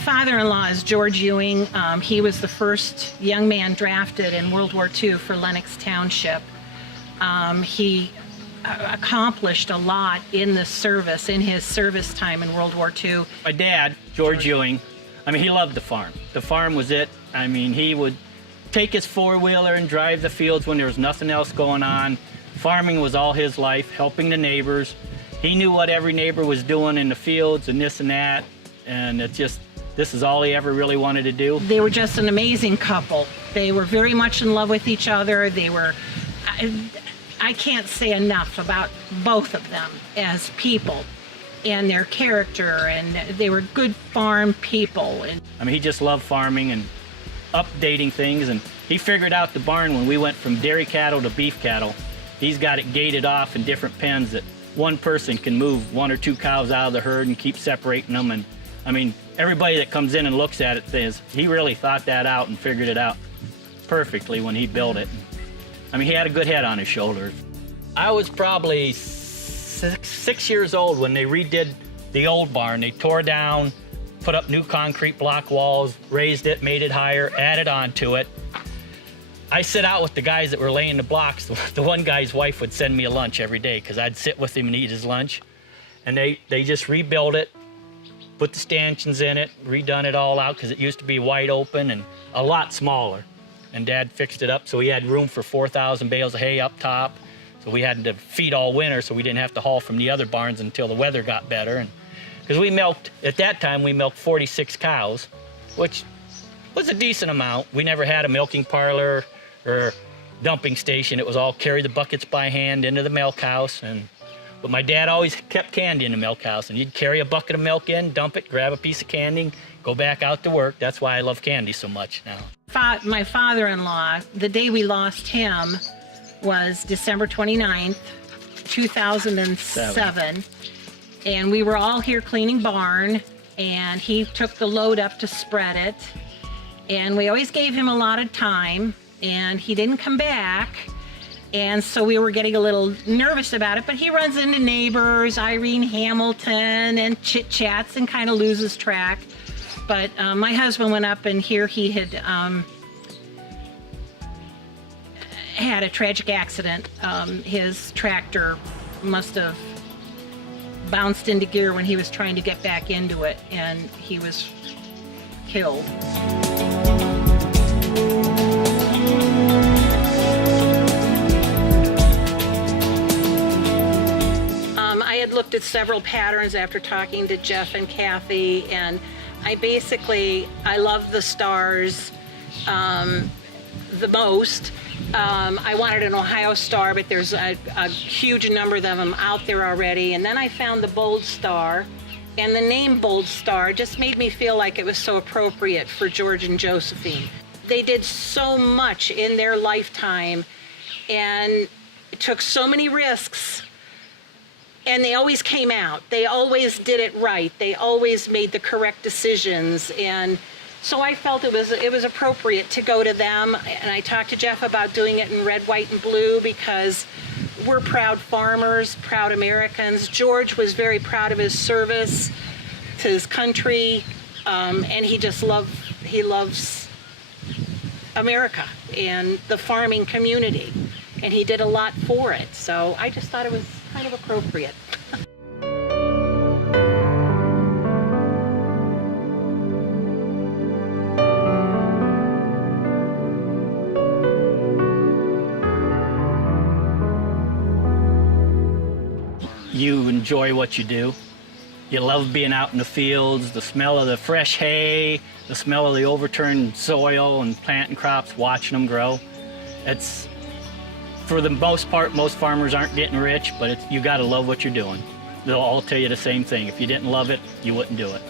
father-in-law is George Ewing. He was the first young man drafted in World War II for Lenox Township. He accomplished a lot in the service, in his service time in World War II. My dad, George Ewing, I mean, he loved the farm. The farm was it. I mean, he would take his four-wheeler and drive the fields when there was nothing else going on. Farming was all his life, helping the neighbors. He knew what every neighbor was doing in the fields and this and that, and it just, this is all he ever really wanted to do. They were just an amazing couple. They were very much in love with each other. They were, I can't say enough about both of them as people and their character, and they were good farm people. I mean, he just loved farming and updating things, and he figured out the barn when we went from dairy cattle to beef cattle. He's got it gated off in different pens that one person can move 1 or 2 cows out of the herd and keep separating them. And I mean, everybody that comes in and looks at it says he really thought that out and figured it out perfectly when he built it. I mean, he had a good head on his shoulders. I was probably 6 years old when they redid the old barn. They tore down, put up new concrete block walls, raised it, made it higher, added on to it. I sit out with the guys that were laying the blocks. The one guy's wife would send me a lunch every day because I'd sit with him and eat his lunch. And they just rebuilt it, put the stanchions in it, redone it all out because it used to be wide open and a lot smaller. And Dad fixed it up so we had room for 4,000 bales of hay up top. So we had to feed all winter so we didn't have to haul from the other barns until the weather got better. And because we milked, at that time, we milked 46 cows, which was a decent amount. We never had a milking parlor or dumping station. It was all carry the buckets by hand into the milk house. But my dad always kept candy in the milk house, and he'd carry a bucket of milk in, dump it, grab a piece of candy, go back out to work. That's why I love candy so much now. My father-in-law, the day we lost him was December 29th, 2007. And we were all here cleaning barn, and he took the load up to spread it. And we always gave him a lot of time, and he didn't come back. And so we were getting a little nervous about it, but he runs into neighbors, Irene Hamilton, and chit-chats and kind of loses track. But my husband went up, and here he had had a tragic accident. His tractor must have bounced into gear when he was trying to get back into it, and he was killed. I had looked at several patterns after talking to Jeff and Kathy, and I love the stars the most. I wanted an Ohio star, but there's a huge number of them out there already. And then I found the Bold Star, and the name Bold Star just made me feel like it was so appropriate for George and Josephine. They did so much in their lifetime and took so many risks, and they always came out. They always did it right. They always made the correct decisions. And so I felt it was appropriate to go to them, and I talked to Jeff about doing it in red, white, and blue because we're proud farmers, proud Americans. George was very proud of his service to his country, and he loves America and the farming community, and he did a lot for it. So I just thought it was kind of appropriate. You enjoy what you do. You love being out in the fields, the smell of the fresh hay, the smell of the overturned soil and planting crops, watching them grow. It's, for the most part, most farmers aren't getting rich, but you gotta love what you're doing. They'll all tell you the same thing. If you didn't love it, you wouldn't do it.